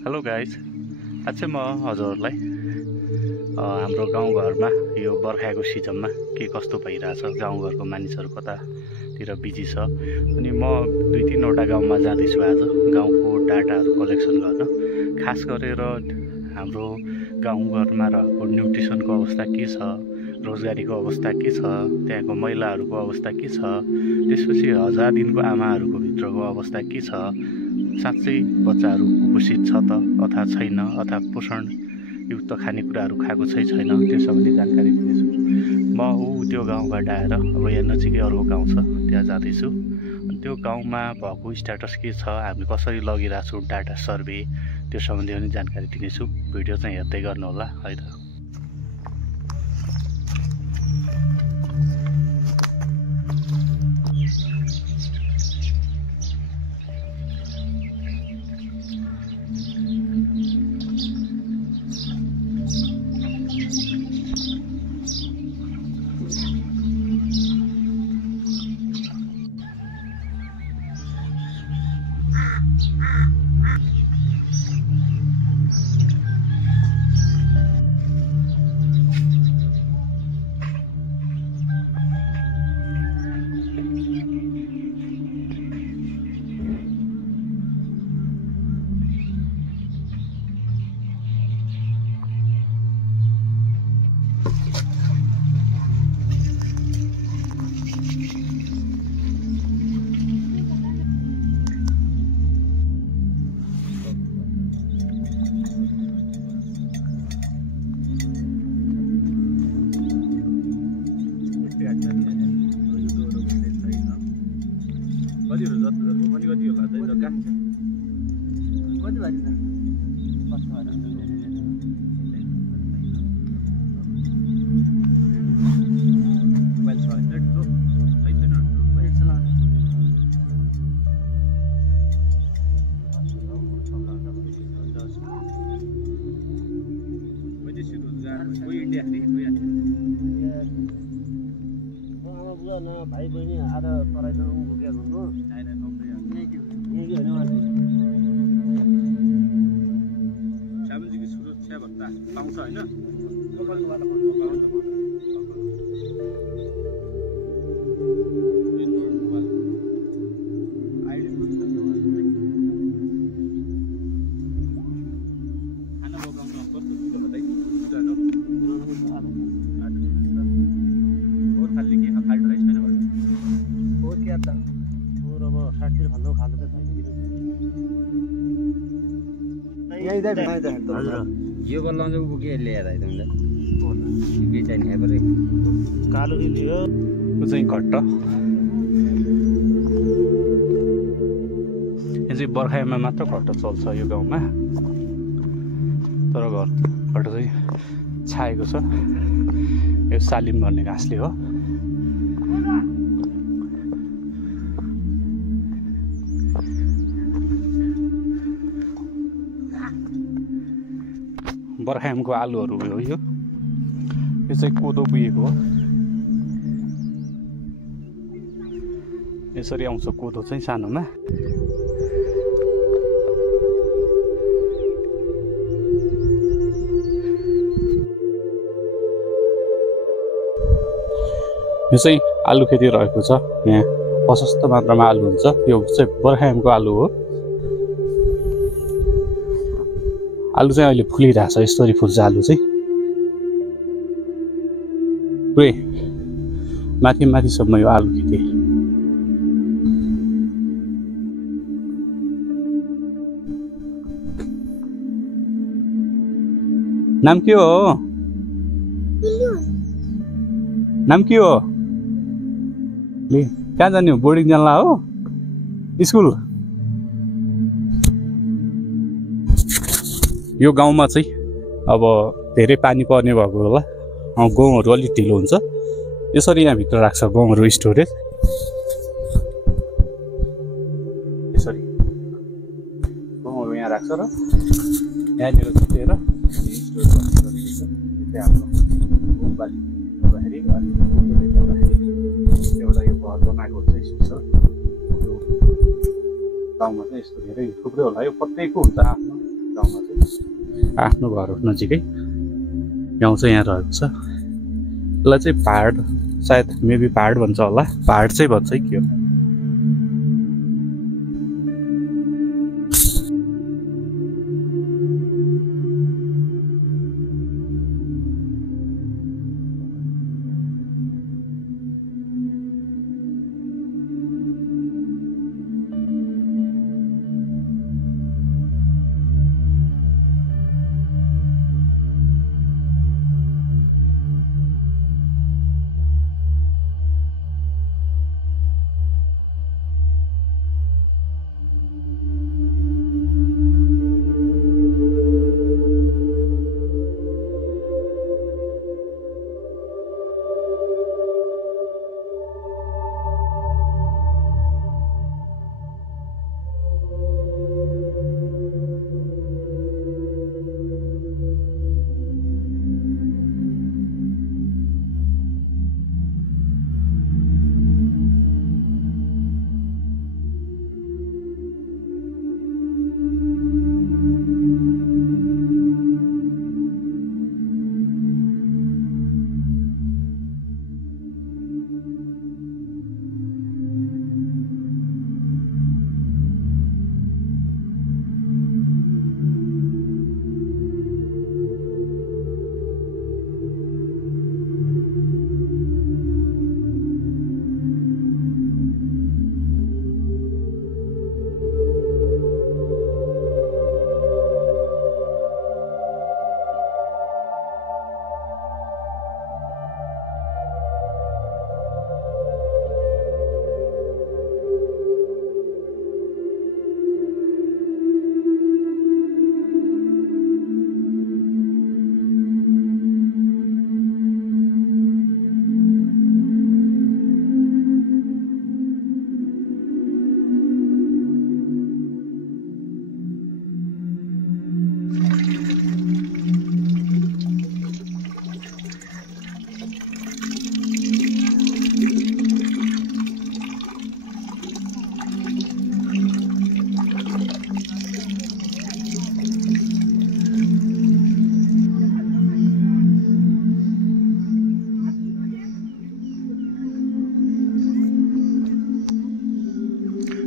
Hello guys, आज चाहिँ म हजुरहरूलाई हाम्रो गाउँघरमा यो बर्खाको सिजनमा के कस्तो भइरहेछ, गाउँघरको मानिसहरू कतातिर बिजी छ अनि म 2-3वटा गाउँमा जाँदैछु आज गाउँको डाटाहरू कलेक्सन गर्न। खास गरेर हाम्रो गाउँघरमा रहेको न्युट्रिसनको अवस्था के छ, रोजगारीको अवस्था के छ, त्यहाँको महिलाहरूको अवस्था के छ, त्यसपछि 1000 दिनको आमाहरूको भित्रको अवस्था के छ, साँच्चै बच्चाहरू कुपोषित छ त अथवा छैन, अथवा पोषणयुक्त खानेकुराहरू खाएको छैन, त्यो सम्बन्धी जानकारी दिनेछु। म त्यो गाउँबाट आएर अब यहाँ नजिकै अर्को गाउँ छ त्यहाँ जाँदैछु। त्यो गाउँमा भएको स्ट्याटस के छ, हामी कसरी लगिरहेछौँ डाटा सर्वे, त्यो सम्बन्धी पनि जानकारी दिनेछु। भिडियो चाहिँ हेर्दै गर्नुहोला है त। भाइ बहिनी आधा तराईसँग उभ्या गर्नु साबुनजीको सुरक्षा भत्ता पाउँछ होइन? यो बल्ल चाहिँ के ल्याएर तिमीलाई चाहिने पऱ्यो कालो लियो चाहिँ घट्ट। यो चाहिँ बर्खामा मात्र घट्ट चल्छ यो गाउँमा, तर घट्ट चाहिँ छाएको छ। यो सालिम भन्ने घाँसले हो। बर्खायामको आलुहरू हो यो चाहिँ कोदो बुएको हो। यसरी आउँछ कोदो चाहिँ सानोमा। यो चाहिँ आलु खेती रहेको छ, यहाँ प्रशस्त मात्रामा आलु हुन्छ। यो चाहिँ बर्खायामको आलु हो। आलु चाहिँ अहिले फुलिरहेछ, यस्तरी फुल्छ आलु चाहिँ पुरै माथि माथिसम्म यो आलु खेती। नाम के हो? नाम के हो? कहाँ जाने हो? बोर्डिङ जानला हो? स्कुल? यो गाउँमा चाहिँ अब धेरै पानी पर्ने भएको होला, गहुँहरू अलिक ढिलो हुन्छ। यसरी यहाँभित्र राख्छ गहुँहरू स्टोरेज। यसरी गहुँहरू यहाँ राख्छ र यहाँनिर छुटेर स्टोर गर्ने गरेको छ। त्यहाँ हाम्रो गहुँ बाली हुँदाखेरि एउटा यो घर बनाएको हुन्छ स्पेसल। यो गाउँमा चाहिँ यस्तो धेरै थुप्रै होला। यो प्रत्येकको हुन्छ आफ्नो गाउँमा चाहिँ आफ्नो घर नजिकै गाउँ चाहिँ यहाँ रहेको छ। यसलाई चाहिँ पहाड, सायद मेबी पहाड भन्छ होला, पहाड चाहिँ भन्छ कि हो।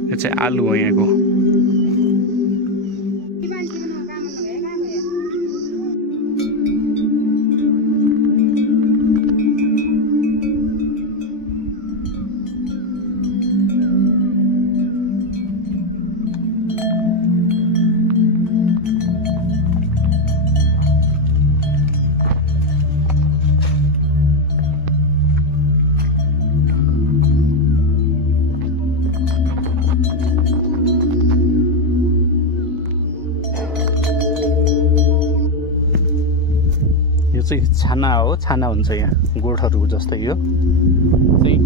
यो चाहिँ आलु हो यहाँको। चाहिँ छाना हो, छाना हुन्छ यहाँ गोठहरू जस्तै। यो चाहिँ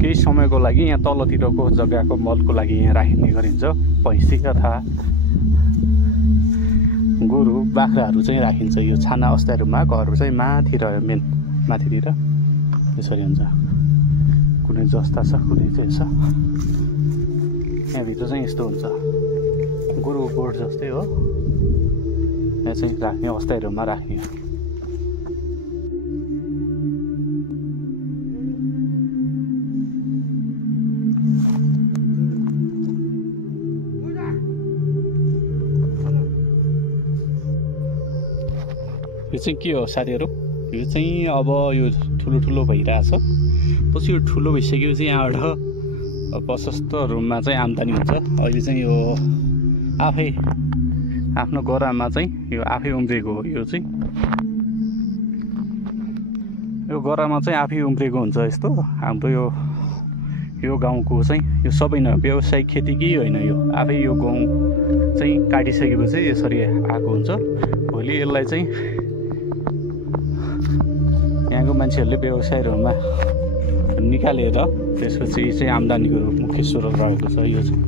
केही समयको लागि यहाँ तलतिरको जग्गाको मलको लागि यहाँ राखिने गरिन्छ। भैँसी अथवा गोरु बाख्राहरू चाहिँ राखिन्छ। यो छाना अवस्थाहरूमा घरहरू चाहिँ माथि रह्यो, मेन माथितिर यसरी हुन्छ। कुनै जस्ता छ, कुनै चाहिँ छ। यहाँभित्र चाहिँ यस्तो हुन्छ, गोरु गोठ जस्तै हो। यहाँ चाहिँ राख्ने अवस्थाहरूमा राख्ने। यो चाहिँ के हो साथीहरू, यो चाहिँ अब यो ठुलो ठुलो भइरहेछ। पछि यो ठुलो भइसकेपछि यहाँबाट प्रशस्त रुममा चाहिँ आम्दानी हुन्छ। अहिले चाहिँ यो आफै आफ्नो गरामा चाहिँ यो आफै उम्रेको हो। यो चाहिँ यो गरामा चाहिँ आफै उम्रेको हुन्छ। यस्तो हाम्रो यो गाउँको चाहिँ यो सबै न व्यावसायिक खेती कि होइन, यो आफै यो गाउँ चाहिँ काटिसकेपछि यसरी आएको हुन्छ। भोलि यसलाई चाहिँ यहाँको मान्छेहरूले व्यवसायहरूमा निकालेर त्यसपछि चाहिँ आम्दानीको मुख्य स्रोत रहेको छ। यो चाहिँ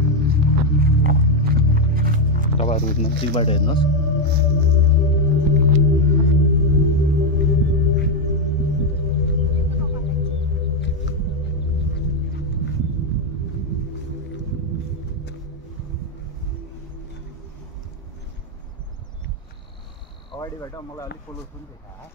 तपाईँहरू नजिकबाट हेर्नुहोस्। अगाडिबाट मलाई अलिक पोल्युसन देखा